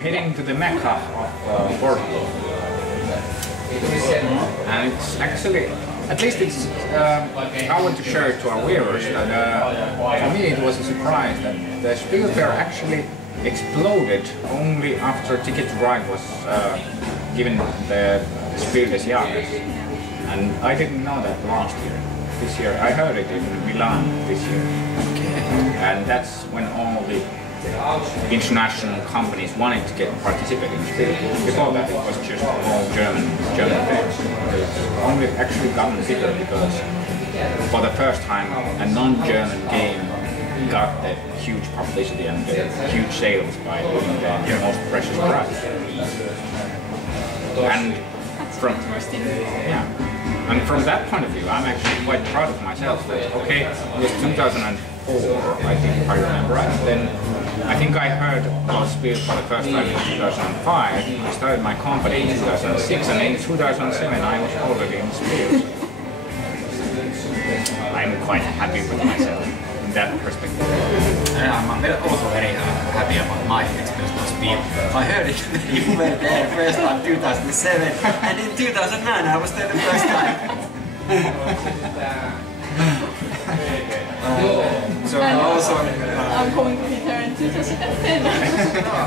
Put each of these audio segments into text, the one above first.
heading to the mecca of board games. And it's actually, at least it's, I want to share it to our viewers that for me it was a surprise that the Spiel fair actually exploded only after Ticket to Ride was given the Spiel des Jahres. And I didn't know that last year. This year, I heard it in Milan this year. Okay. And that's when all the international companies wanted to participate in Spiel. Before that, it was just all German fans. It's only actually gotten bigger because for the first time, a non-German game got the huge publicity and the huge sales by winning the most precious prize. And and from that point of view, I'm actually quite proud of myself. That, okay, it was 2004, I think I remember right. Then I think I heard about Spiel for the first time in 2005. I started my company in 2006, and in 2007 I was already in Spiel. I'm quite happy with myself in that perspective. I'm also very happy about my experience with Spiel. I heard it when you were there first time 2007, and in 2009 I was there the first time. So and also I'm going to be there in 2010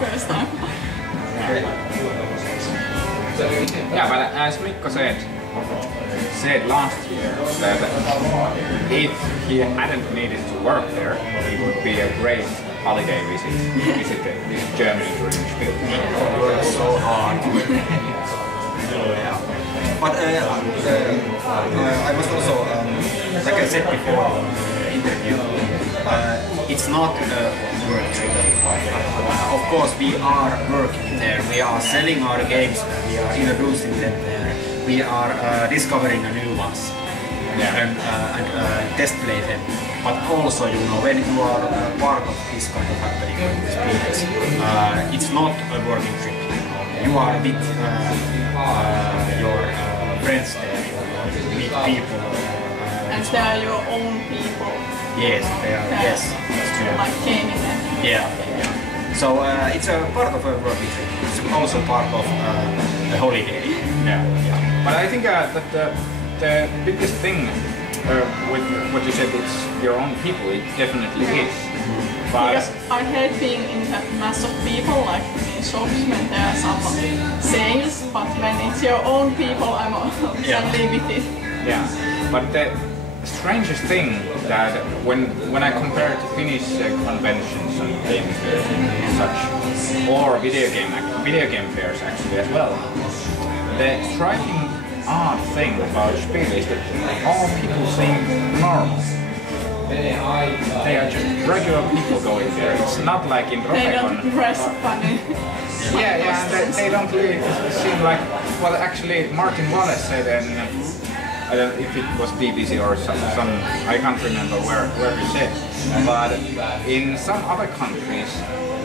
first time. Yeah, but as Mikko said last year that if he hadn't needed to work there, it would be a great holiday visit Germany during Spiel. It worked so hard. But I must also, like I said before in the interview, it's not a work trip. Of course, we are working there. We are selling our games. We are introducing them there. We are discovering a new ones and test play them. But also, you know, when you are part of this kind of happening experience, it's not a working trip. You are with your friends there, you meet people. And they are your own people. Yes, they are. Yes, that's true. Like gaming them. Yeah. So it's a part of a working trip. It's also part of the holiday. Yeah. But I think that the biggest thing with what you said, it's your own people. It definitely is. But because I hate being in a mass of people, like in shops when there are some sales, but when it's your own people, I'm limited. Yeah. But the strangest thing that when I compare it to Finnish conventions and game fairs and such, or video game fairs actually as well, the striking odd thing about Spiel is that all people seem normal. They are just regular people going there. It's not like in Rotekon. They don't dress funny. Yeah, and they don't really seem like. Well, actually, Martin Wallace said, and I don't know if it was BBC or some I can't remember where he said, but in some other countries,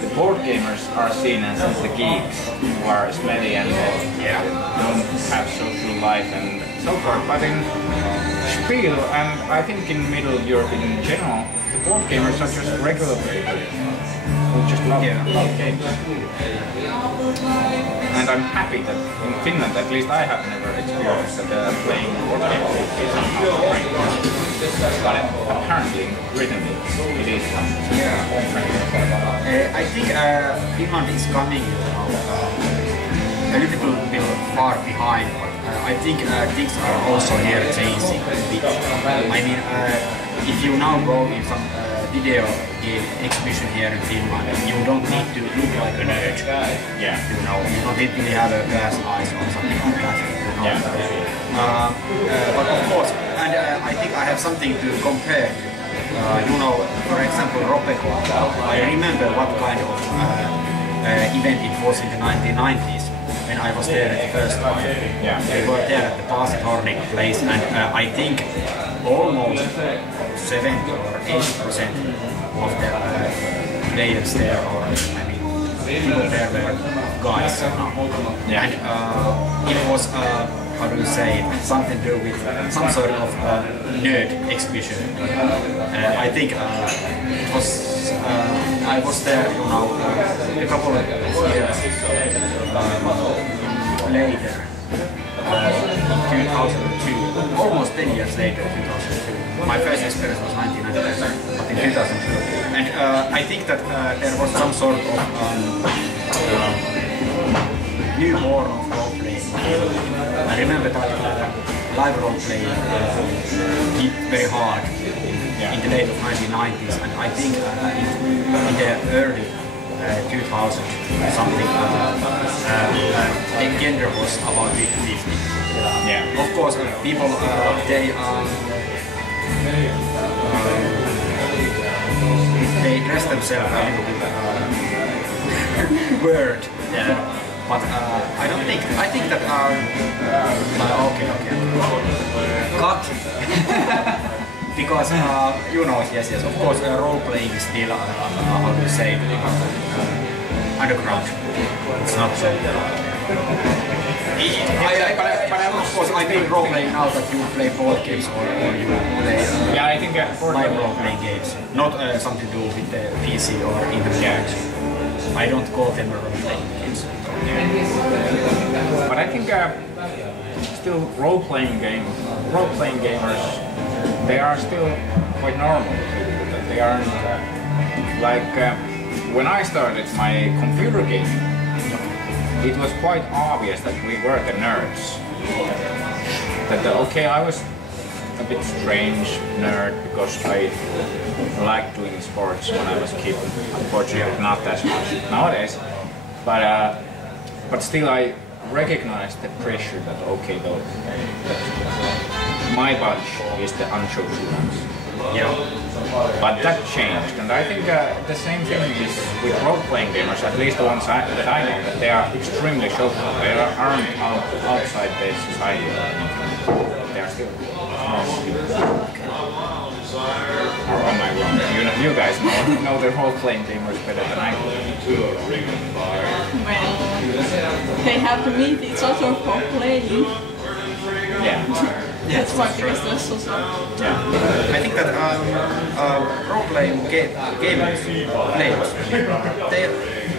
the board gamers are seen as the geeks who are smelly and don't have social life and so forth. But in Spiel, and I think in Middle Europe in general, the board gamers are just regular people who just love games. And I'm happy that in Finland, at least I have never experienced that playing board games is somehow boring. But apparently in Britain it is something. I think Finland is coming, a little bit far behind. I think things are also here changing a bit. I mean, if you now go in some video game exhibition here in Finland, you don't need to look like a nerd. Yeah. You know, you don't need to have a glass eyes or something like that. You know? But of course, and I think I have something to compare. You know, for example, Rotekon. I remember what kind of event it was in the 1990s. When I was there the first time. We were there at the Paasit Hornik place, and I think almost 70 or 80% of the players there, or I mean, people there were guys. And it was how do you say it, something to do with some sort of nerd exhibition. I think it was, I was there, you know, a couple of years later, in 2002, almost 10 years later, 2002. My first experience was 1999, but in 2002. And I think that there was some sort of new form of role-playing. I remember that live role-playing hit very hard in the late of 1990s, and I think in the early 2000s something the gender was about 50-50. Yeah. Of course, people they dress themselves a little bit weird. Yeah. But I don't think. I think that. Okay. Cut. Because you know, yes. Of course, role playing is still how do you say it? Underground. It's not so. But of course, I mean role playing now that you play board games or you play. Yeah, I think live role playing games, not something to do with the PC or internet. I don't call them role playing games. But I think still role-playing gamers, they are still quite normal. They aren't like when I started my computer gaming, it was quite obvious that we were the nerds. That okay, I was a bit strange nerd because I liked doing sports when I was a kid. Unfortunately, not as much nowadays. But still, I recognized the pressure that okay, though, that my bunch is the unchosen ones. Yeah. But that changed, and I think the same thing is with role-playing gamers. At least the ones that I know, that they are extremely social. They aren't outside the society. They are still normal people. Or am I wrong? You guys know the role-playing gamers better than I do. Well, they have to meet each other for playing. Yeah. That's why, because they're so social. Yeah. I think that role-playing gamers, players, they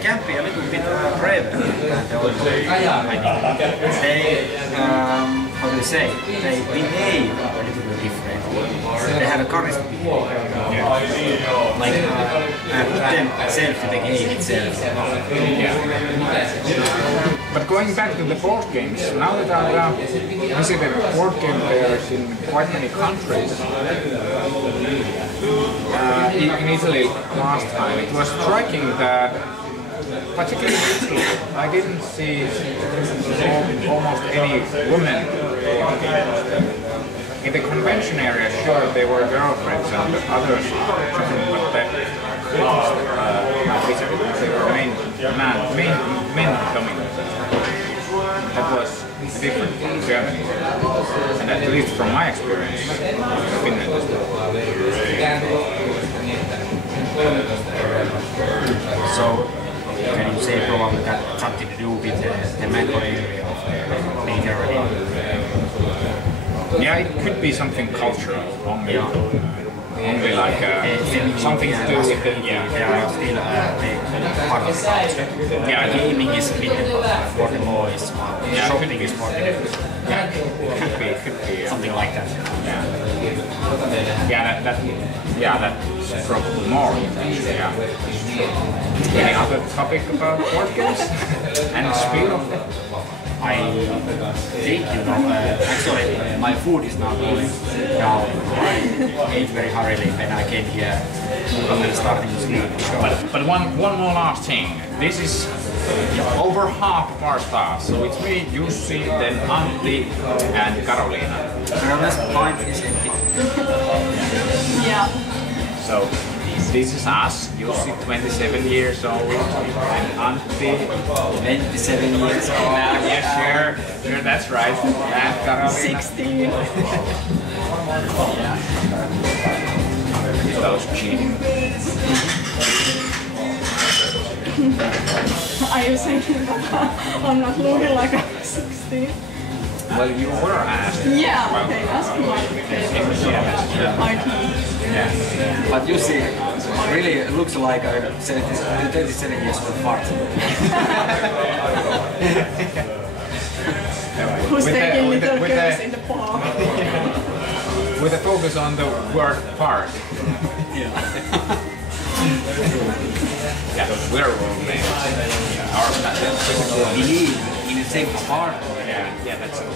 can be a little bit braver than the other players. They, how do you say, they behave a little bit different. They have a charisma. Like put themselves to the game itself. But going back to the board games, now that I've visited board game players in quite many countries, in Italy last time, it was striking that, particularly in Italy, I didn't see almost any women. In the convention area, sure, they were girlfriends and others, but they were men dominated. That was different in Germany, and at least from my experience, in Finland as well. So, can you say probably that something to do with the mental area of the area? Yeah, it could be something cultural, only like something to do with the, they are still part of the culture. Yeah, gaming is a bit for the boys, shopping is for the girls. Yeah, could be something like that. That's probably more. Yeah. Any other topic about board games and Spiel? I think, you know, actually my food is now going down. I ate very hurriedly and I came here and then starting to sleep. But one more last thing. This is over half of our staff, so it's me, Jussi, then Antti and Karoliina. Carolina's pint is empty. Yeah. So this is us, Jussi, 27 years old, and Antti, 27 years old. Yeah, sure, that's right. And Karoliina, 16. Yeah. Those cheating. Are you saying that I'm not looking like I'm 16? Well, you were asked. Yeah, Well, okay, that's my favorite yeah. IT. Yeah. But you see, really it looks like a 37 years old fart. Who's With the- taking with the- little with girls the- in the park? With a focus on the word fart. Yeah. Yeah, those werewolf names. Our Believe in the same part. yeah, that's cool.